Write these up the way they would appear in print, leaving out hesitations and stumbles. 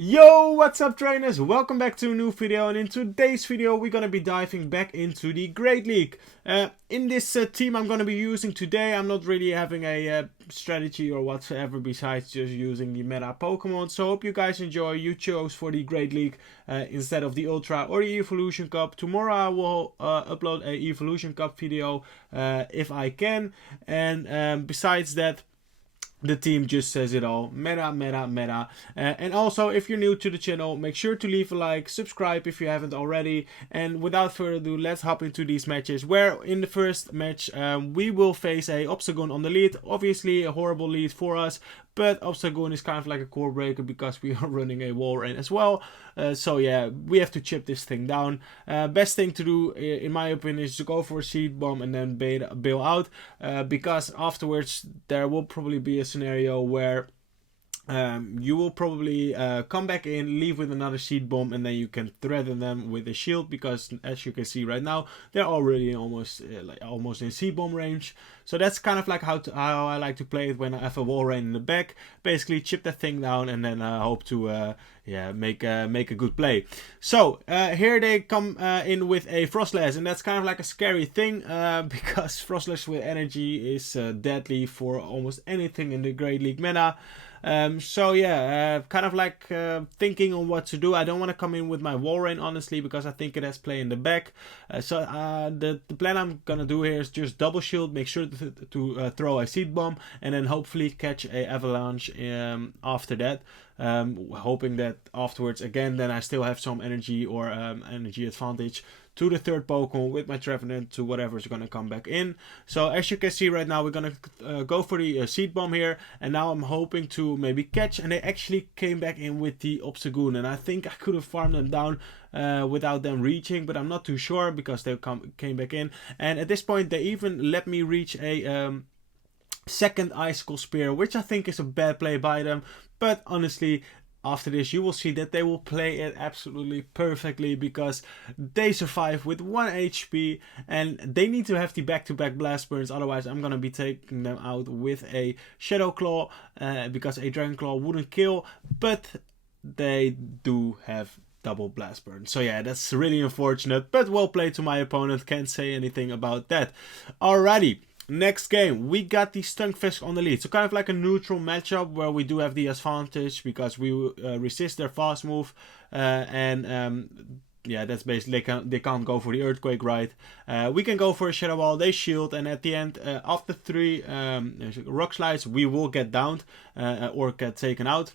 Yo, what's up trainers? Welcome back to a new video, and in today's video we're gonna be diving back into the Great League. In this team I'm gonna be using today, I'm not really having a strategy or whatsoever besides just using the meta Pokemon. So hope you guys enjoy. You chose for the Great League instead of the Ultra or the Evolution Cup. Tomorrow I will upload a Evolution Cup video if I can, and besides that, the team just says it all. Meta, meta, meta. And also, if you're new to the channel, make sure to leave a like, subscribe if you haven't already. And without further ado, let's hop into these matches. Where in the first match, we will face a Obstagoon on the lead. Obviously, a horrible lead for us. But Obstagoon is kind of like a core breaker because we are running a Walrein as well. So yeah, we have to chip this thing down. Best thing to do, in my opinion, is to go for a Seed Bomb and then bail out. Because afterwards, there will probably be a scenario where you will probably come back in, leave with another Seed Bomb, and then you can threaten them with a shield, because as you can see right now, they're already almost in Seed Bomb range. So that's kind of like how I like to play it when I have a Walrein in the back. Basically chip that thing down and then hope to make a good play. So here they come in with a Frostlass, and that's kind of like a scary thing because Frostlass with energy is deadly for almost anything in the Great League meta. So yeah, kind of like thinking on what to do. I don't want to come in with my Walrein, honestly, because I think it has play in the back. So the plan I'm gonna do here is just double shield, make sure to throw a Seed Bomb, and then hopefully catch a Avalanche after that. Hoping that afterwards again then I still have some energy or energy advantage to the third Pokemon with my Trevenant to whatever is going to come back in. So as you can see right now, we're going to go for the Seed Bomb here, and now I'm hoping to maybe catch, and they actually came back in with the Obstagoon, and I think I could have farmed them down without them reaching, but I'm not too sure because they came back in, and at this point they even let me reach a second Icicle Spear, which I think is a bad play by them. But honestly, after this you will see that they will play it absolutely perfectly, because they survive with 1 HP and they need to have the back-to-back blast burns, otherwise I'm gonna be taking them out with a Shadow Claw, because a Dragon Claw wouldn't kill, but they do have double blast burn. So yeah, that's really unfortunate, but well played to my opponent, can't say anything about that. Alrighty. Next game, we got the Stunfisk on the lead. So kind of like a neutral matchup where we do have the advantage because we resist their fast move. Yeah, that's basically, they can't go for the Earthquake, right? We can go for a Shadow Ball, they shield, and at the end, after 3 Rock Slides, we will get downed or get taken out.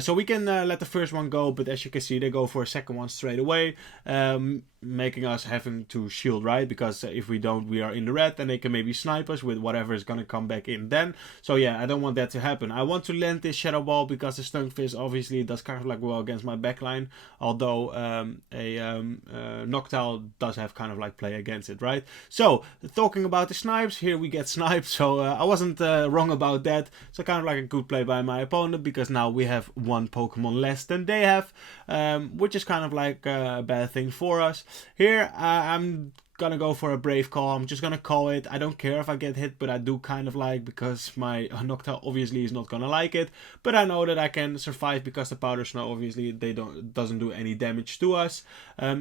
So we can let the first one go, but as you can see, they go for a second one straight away, making us having to shield, right? Because if we don't, we are in the red, and they can maybe snipe us with whatever is going to come back in then. So yeah, I don't want that to happen. I want to land this Shadow Ball because the Stunfisk obviously does kind of like well against my backline, although Noctowl does have kind of like play against it, right? So talking about the snipes, here we get sniped, so I wasn't wrong about that. So kind of like a good play by my opponent, because now we have 1 Pokemon less than they have, which is kind of like a bad thing for us. Here I'm gonna go for a Brave Call. I'm just gonna call it. I don't care if I get hit, but I do kind of like, because my Noctowl obviously is not gonna like it, but I know that I can survive because the Powder Snow obviously doesn't do any damage to us.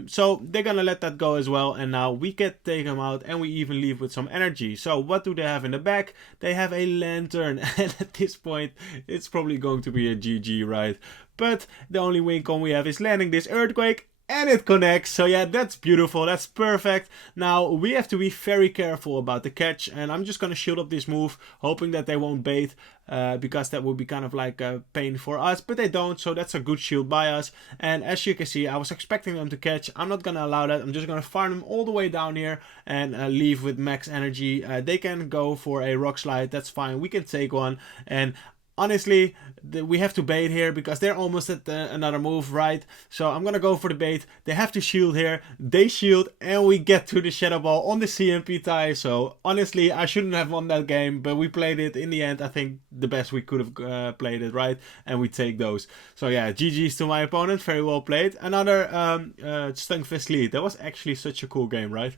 So they're gonna let that go as well, and now we can take them out, and we even leave with some energy. So what do they have in the back? They have a Lantern, and at this point it's probably going to be a GG, right? But the only win con we have is landing this Earthquake, and it connects. So yeah, that's beautiful, that's perfect. Now we have to be very careful about the catch, and I'm just gonna shield up this move, hoping that they won't bait, because that would be kind of like a pain for us, but they don't, so that's a good shield by us. And as you can see, I was expecting them to catch. I'm not gonna allow that. I'm just gonna farm them all the way down here and leave with max energy. They can go for a Rock Slide, that's fine, we can take one. And honestly, we have to bait here because they're almost at another move, right? So I'm gonna go for the bait. They have to shield here. They shield, and we get to the Shadow Ball on the CMP tie. So honestly, I shouldn't have won that game, but we played it in the end. I think the best we could have played it, right? And we take those. So yeah, GG's to my opponent. Very well played. Another Stunfisk lead. That was actually such a cool game, right?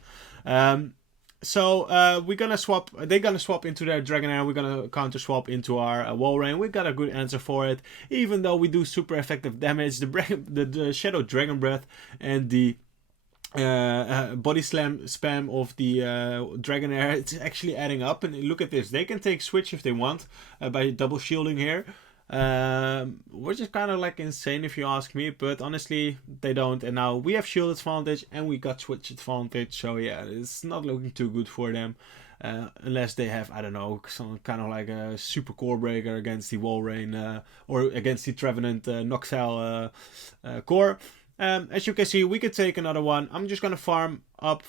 So we're gonna swap. They're gonna swap into their Dragonair. We're gonna counter swap into our Wall Rain. We got a good answer for it, even though we do super effective damage. The Shadow Dragon Breath and the body slam spam of the Dragonair, it's actually adding up. And look at this, they can take switch if they want by double shielding here, which is kind of like insane if you ask me, but honestly they don't. And now we have shield advantage and we got switch advantage, so yeah, it's not looking too good for them. Unless they have, I don't know, some kind of like a super core breaker against the Wall Rain or against the Trevenant Noctowl core. As you can see, we could take another one. I'm just gonna farm up,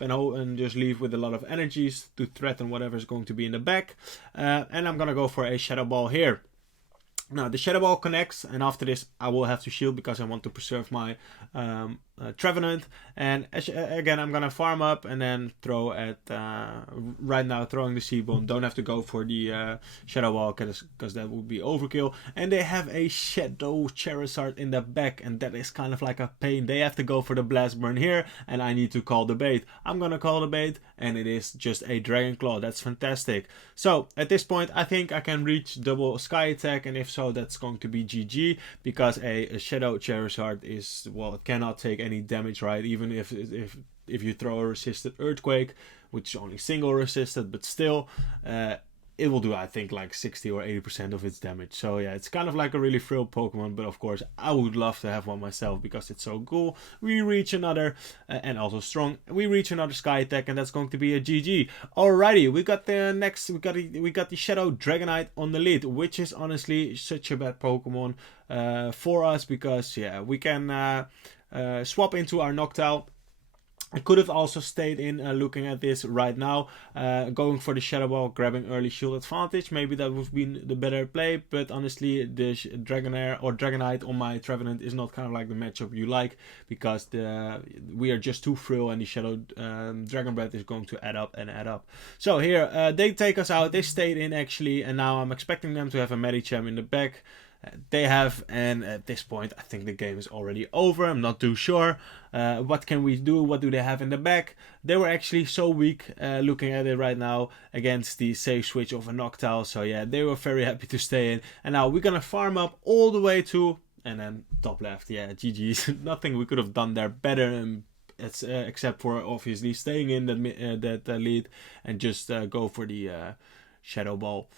and just leave with a lot of energies to threaten whatever's going to be in the back. And I'm gonna go for a Shadow Ball here. Now the Shadow Ball connects, and after this I will have to shield because I want to preserve my Trevenant. And again, I'm gonna farm up and then throw at right now throwing the Seaborn. Don't have to go for the Shadow Ball because that would be overkill. And they have a Shadow Charizard in the back, and that is kind of like a pain. They have to go for the Blast Burn here, and I need to call the bait. I'm gonna call the bait, and it is just a Dragon Claw. That's fantastic. So at this point I think I can reach double Sky Attack, and if so, that's going to be GG, because a Shadow Charizard is, well, it cannot take any damage, right? Even if you throw a resisted Earthquake, which is only single resisted, but still it will do, I think, like 60 or 80% of its damage. So yeah, it's kind of like a really frill Pokemon, but of course I would love to have one myself because it's so cool. We reach another, and also strong, we reach another Sky Attack, and that's going to be a GG. Alrighty, we got the next, we got the Shadow Dragonite on the lead, which is honestly such a bad Pokemon for us, because yeah, we can swap into our Noctowl. I could have also stayed in looking at this right now, going for the Shadow Ball, grabbing early shield advantage. Maybe that would have been the better play, but honestly the Dragonair or Dragonite on my Trevenant is not kind of like the matchup you like, because we are just too frail, and the Shadow Dragon Breath is going to add up and add up. So here they take us out, they stayed in actually, and now I'm expecting them to have a Medicham in the back. They have, and at this point I think the game is already over. I'm not too sure. What can we do? What do they have in the back? They were actually so weak, looking at it right now, against the safe switch of a Noctowl. So yeah, they were very happy to stay in. And now we're gonna farm up all the way to, and then top left. Yeah, GG's. Nothing we could have done there better. Except for obviously staying in that lead and just go for the Shadow Ball.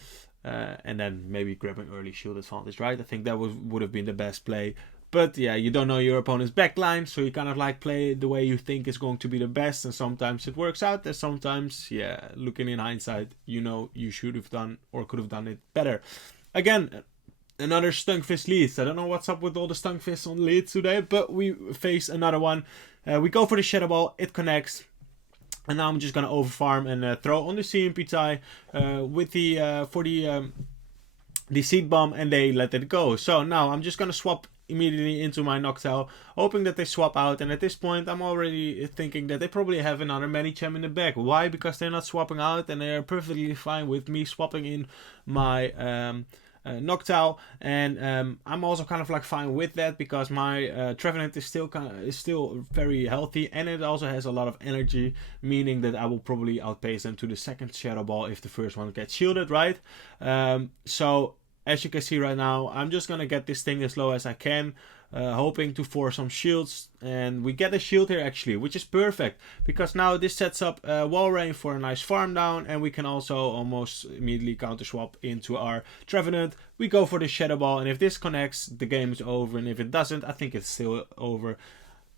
And then maybe grabbing early shield advantage, right? I think that would have been the best play. But yeah, you don't know your opponent's backline, so you kind of like play the way you think is going to be the best, and sometimes it works out, and sometimes, yeah, looking in hindsight, you know you should have done or could have done it better. Again, another Stunfisk lead. I don't know what's up with all the Stunfisk on leads today, but we face another one. We go for the Shadow Ball, it connects. And now I'm just gonna overfarm and throw on the CMP tie with the for the Seed Bomb, and they let it go. So now I'm just gonna swap immediately into my Noctowl, hoping that they swap out. And at this point I'm already thinking that they probably have another Medicham in the back. Why? Because they're not swapping out, and they're perfectly fine with me swapping in my Noctowl, and I'm also kind of like fine with that, because my Trevenant is still very healthy, and it also has a lot of energy, meaning that I will probably outpace them to the second Shadow Ball if the first one gets shielded, right? So as you can see right now, I'm just gonna get this thing as low as I can, hoping to force some shields, and we get a shield here actually, which is perfect, because now this sets up Wall Rain for a nice farm down, and we can also almost immediately counter swap into our Trevenant. We go for the Shadow Ball, and if this connects, the game is over, and if it doesn't, I think it's still over.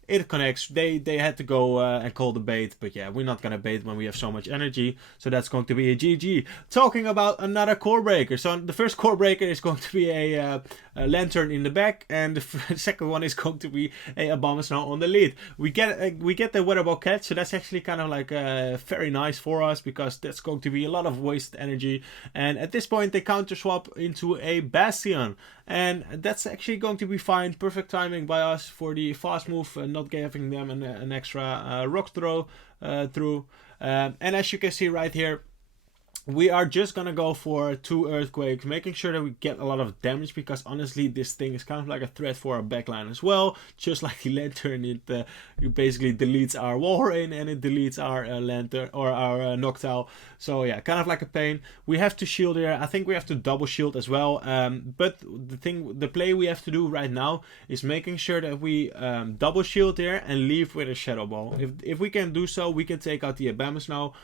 It connects. They had to go and call the bait, but yeah, we're not gonna bait when we have so much energy, so that's going to be a GG. Talking about another core breaker, so the first core breaker is going to be a Lantern in the back, and the second one is going to be a Abomasnow on the lead. We get the Weather Ball catch, so that's actually kind of like very nice for us, because that's going to be a lot of wasted energy. And at this point they counter swap into a Bastion, and that's actually going to be fine. Perfect timing by us for the fast move, not giving them an extra rock throw through. And as you can see right here, we are just gonna go for 2 earthquakes, making sure that we get a lot of damage, because honestly this thing is kind of like a threat for our backline as well. Just like the lantern, it basically deletes our Warren and it deletes our lantern or our Noctowl. So yeah, kind of like a pain. We have to shield here. I think we have to double shield as well. But the play we have to do right now is making sure that we double shield here and leave with a Shadow Ball. If we can do so, we can take out the Abamus now.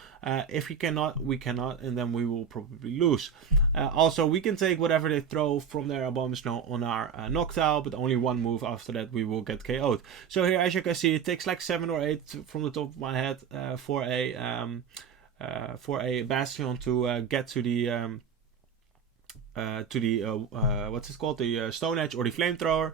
If we cannot, we cannot, and then we will probably lose. Also, we can take whatever they throw from their Abamus now on our Noctowl, but only one move after that we will get KO'd. So here, as you can see, it takes like 7 or 8 from the top of my head for a Bastion to get to the what's it called, the Stone Edge or the Flamethrower.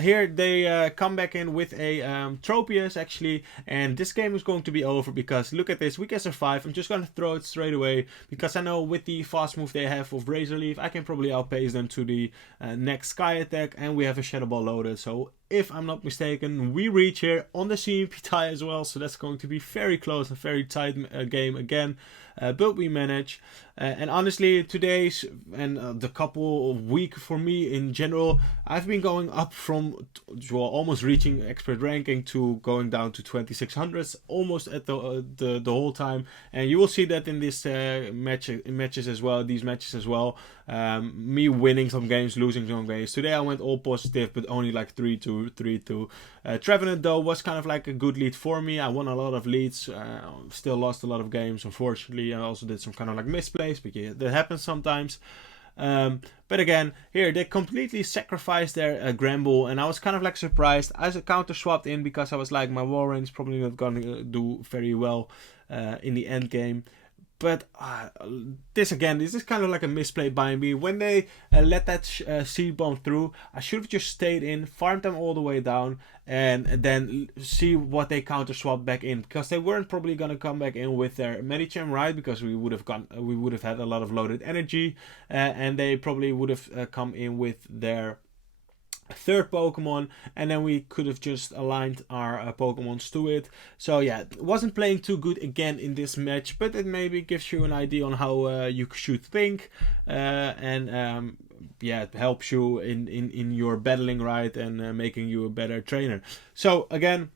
Here they come back in with a Tropius actually, and this game is going to be over because look at this, we can survive. I'm just gonna throw it straight away because I know with the fast move they have of Razor Leaf, I can probably outpace them to the next Sky attack, and we have a Shadow Ball loaded. So if I'm not mistaken, we reach here on the CMP tie as well, so that's going to be very close and very tight game again. But we manage, and honestly today's and the couple of week for me in general, I've been going up from almost reaching expert ranking to going down to 2600s almost at the whole time, and you will see that in this matches as well, these matches as well. Me winning some games, losing some games. Today I went all positive, but only like 3-2, 3-2. Trevenant though was kind of like a good lead for me. I won a lot of leads, still lost a lot of games unfortunately. I also did some kind of like misplays, but yeah, that happens sometimes. But again, here they completely sacrificed their Granbull, and I was kind of like surprised. I counter swapped in because I was like, my Warren's probably not gonna do very well in the end game. But this is kind of like a misplay by me. When they let that seed bomb through, I should have just stayed in, farmed them all the way down, and then see what they counter swap back in, because they weren't probably gonna come back in with their Medicham, right? Because we would have had a lot of loaded energy, and they probably would have come in with their third Pokemon, and then we could have just aligned our Pokemons to it. So yeah, it wasn't playing too good again in this match, but it maybe gives you an idea on how you should think, and yeah, it helps you in your battling, right, and making you a better trainer. So again,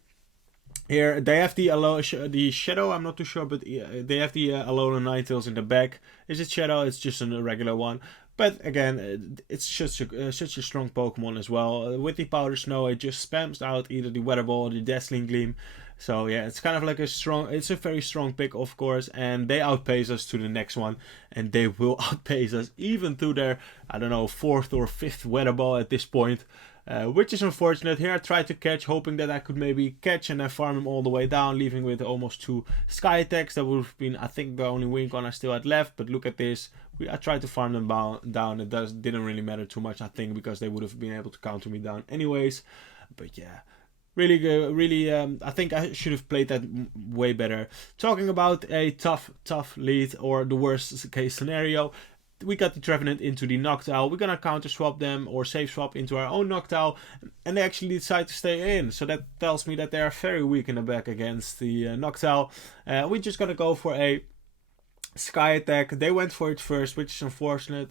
here they have the Shadow, I'm not too sure, but they have the Alolan Ninetales in the back. Is it Shadow? It's just a regular one. But again, it's such a strong Pokemon as well. With the Powder Snow, it just spams out either the Weather Ball or the Dazzling Gleam. So yeah, it's kind of like it's a very strong pick, of course, and they outpace us to the next one, and they will outpace us even to their, I don't know, 4th or 5th Weather Ball at this point. Which is unfortunate. Here I tried to catch, hoping that I could maybe catch and then farm him all the way down, leaving with almost 2 Sky attacks. That would have been, I think, the only win con I still had left. But look at this. I tried to farm them down. It didn't really matter too much, I think, because they would have been able to counter me down anyways. But yeah, really good. Really, I think I should have played that way better. Talking about a tough lead, or the worst case scenario, we got the Trevenant into the Noctowl. We're gonna counter swap them or save swap into our own Noctowl, and they actually decide to stay in. So that tells me that they are very weak in the back against the Noctowl. We're just gonna go for a Sky attack. They went for it first, which is unfortunate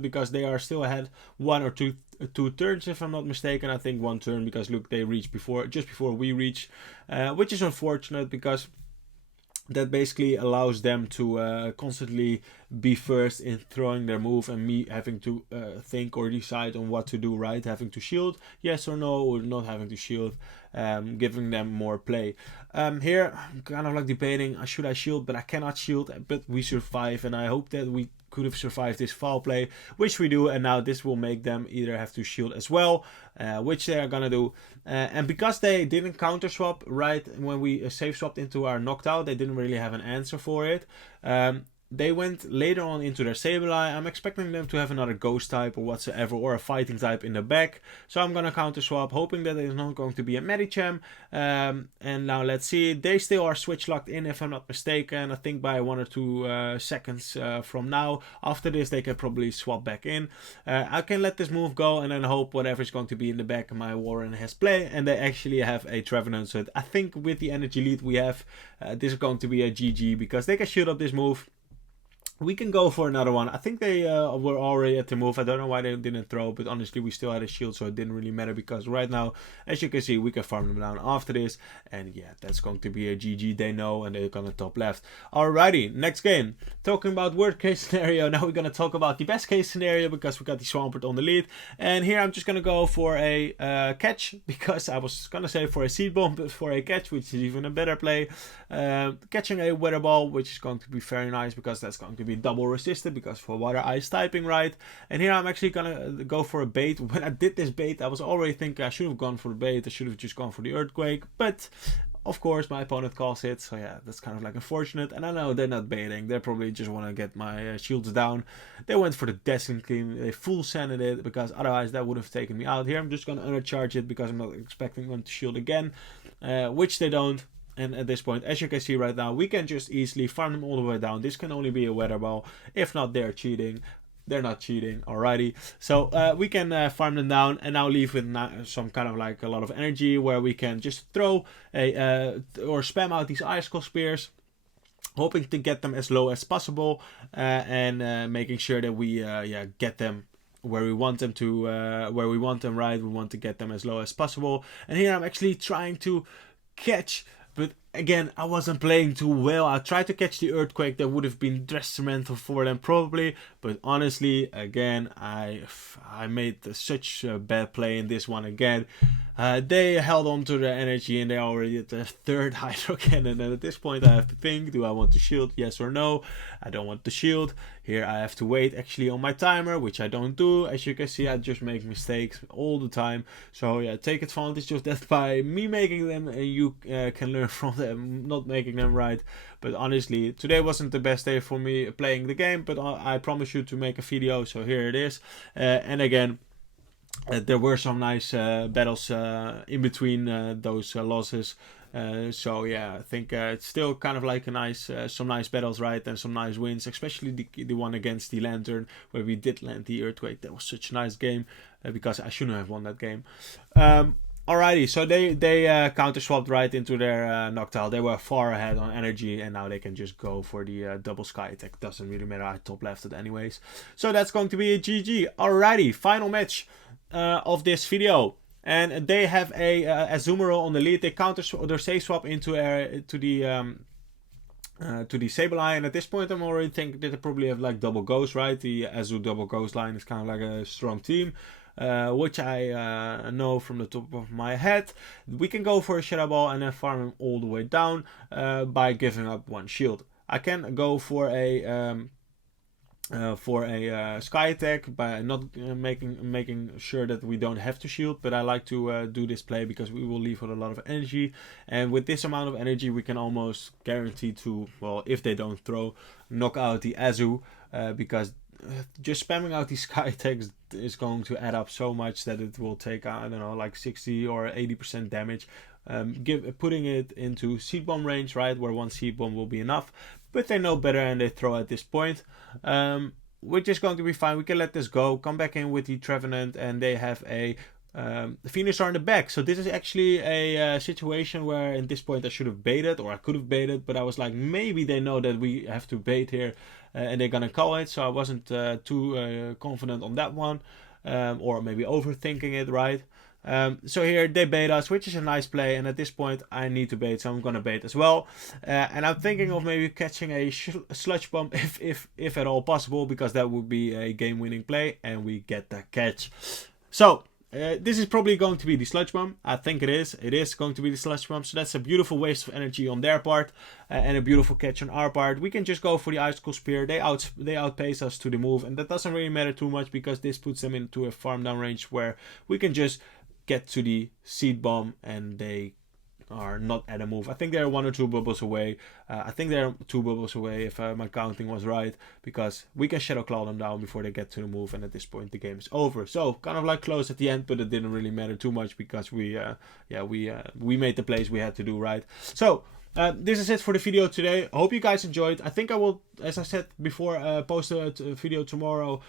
because they are still ahead 1 or 2 turns, if I'm not mistaken. I think 1 turn, because look, they reach just before we reach, which is unfortunate because that basically allows them to constantly be first in throwing their move, and me having to think or decide on what to do, right? Having to shield, yes or no, or not having to shield, giving them more play. Here, I'm kind of like debating, should I shield, but I cannot shield, but we survive, and I hope that we could have survived this foul play, which we do, and now this will make them either have to shield as well, which they are gonna do. And because they didn't counter swap right when we save swapped into our Noctowl, they didn't really have an answer for it. They went later on into their Sableye. I'm expecting them to have another Ghost type or whatsoever, or a Fighting type in the back. So I'm gonna counter swap, hoping that there's not going to be a Medicham. And now let's see. They still are switch locked in, if I'm not mistaken. I think by 1 or 2 seconds from now. After this, they can probably swap back in. I can let this move go and then hope whatever is going to be in the back of my Warren has play. And they actually have a Trevenant. So I think with the energy lead we have, this is going to be a GG, because they can shoot up this move. We can go for another one. I think they were already at the move. I don't know why they didn't throw, but honestly, we still had a shield, so it didn't really matter because right now, as you can see, we can farm them down after this. And yeah, that's going to be a GG, they know, and they're gonna top left. Alrighty, next game. Talking about worst case scenario, now we're gonna talk about the best case scenario because we got the Swampert on the lead. And here I'm just gonna go for a catch, because I was gonna say for a seed bomb, but for a catch, which is even a better play. Catching a weather ball, which is going to be very nice because that's going to be double resisted because for water ice typing, right? And here I'm actually gonna go for a bait. When I did this bait, I was already thinking I should have gone for the bait. I should have just gone for the earthquake, but of course my opponent calls it, so yeah, that's kind of like unfortunate. And I know they're not baiting, they probably just want to get my shields down. They went for the Destiny Clean, they full sanded it because otherwise that would have taken me out. Here I'm just gonna undercharge it because I'm not expecting them to shield again, which they don't. And at this point, as you can see right now, we can just easily farm them all the way down. This can only be a weather ball. If not, they're cheating. They're not cheating, alrighty. So we can farm them down and now leave with some kind of like a lot of energy where we can just throw a or spam out these icicle spears, hoping to get them as low as possible and making sure that we get them where we want them to, where we want them, right? We want to get them as low as possible. And here I'm actually trying to catch. But again, I wasn't playing too well. I tried to catch the earthquake. That would have been detrimental for them probably. But honestly, again, I made such a bad play in this one again. They held on to their energy and they already at the third hydro cannon. And at this point I have to think, do I want to shield? Yes or no? I don't want to shield. Here I have to wait actually on my timer, which I don't do. As you can see, I just make mistakes all the time. So yeah, take advantage of that by me making them, and you can learn from them not making them, right? But honestly, today wasn't the best day for me playing the game, but I promise you to make a video, so here it is. And again, there were some nice battles in between those losses. So yeah, I think it's still kind of like a nice, some nice battles, right, and some nice wins, especially the one against the Lantern where we did land the earthquake. That was such a nice game because I shouldn't have won that game. Alrighty, so they counter swapped right into their Noctile. They were far ahead on energy, and now they can just go for the double sky attack. Doesn't really matter. I top left it anyways. So that's going to be a GG. Alrighty, final match of this video. And they have a Azumarill on the lead. They counter or save swap into to the Sableye, and at this point I'm already thinking that they probably have like double ghost, right? The Azu double ghost line is kind of like a strong team, which I know from the top of my head. We can go for a Shadow Ball and then farm him all the way down by giving up one shield. I can go for a sky attack by not making sure that we don't have to shield, but I like to do this play because we will leave with a lot of energy, and with this amount of energy we can almost guarantee to, well, if they don't throw, knock out the Azu, because just spamming out these sky attacks is going to add up so much that it will take, I don't know, like 60 or 80% damage. Putting it into seed bomb range, right, where one seed bomb will be enough, but they know better and they throw at this point, which is going to be fine. We can let this go, come back in with the Trevenant, and they have a Venusaur in the back. So this is actually a situation where at this point I should have baited, or I could have baited, but I was like, maybe they know that we have to bait here and they're gonna call it, so I wasn't too confident on that one, or maybe overthinking it, right? So here they bait us, which is a nice play, and at this point I need to bait, so I'm gonna bait as well. And I'm thinking of maybe catching a sludge bomb if at all possible, because that would be a game-winning play, and we get the catch. So this is probably going to be the sludge bomb. I think it is. It is going to be the sludge bomb. So that's a beautiful waste of energy on their part, and a beautiful catch on our part. We can just go for the icicle spear. They outpace us to the move, and that doesn't really matter too much because this puts them into a farm down range where we can just get to the seed bomb and they are not at a move. I think they're 1 or 2 bubbles away. I think they're 2 bubbles away if my counting was right, because we can Shadow Claw them down before they get to the move, and at this point the game is over. So kind of like close at the end, but it didn't really matter too much because we made the plays we had to do, right? So this is it for the video today. I hope you guys enjoyed. I think I will, as I said before, post a video tomorrow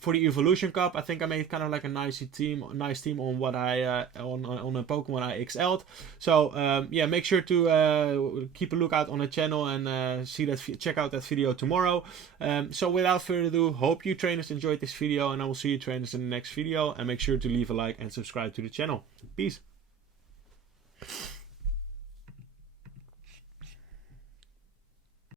for the Evolution Cup, I think I made kind of like a nice team on what I on a Pokemon I excelled. So yeah, make sure to keep a lookout on the channel and check out that video tomorrow. So without further ado, hope you trainers enjoyed this video, and I will see you trainers in the next video. And make sure to leave a like and subscribe to the channel. Peace.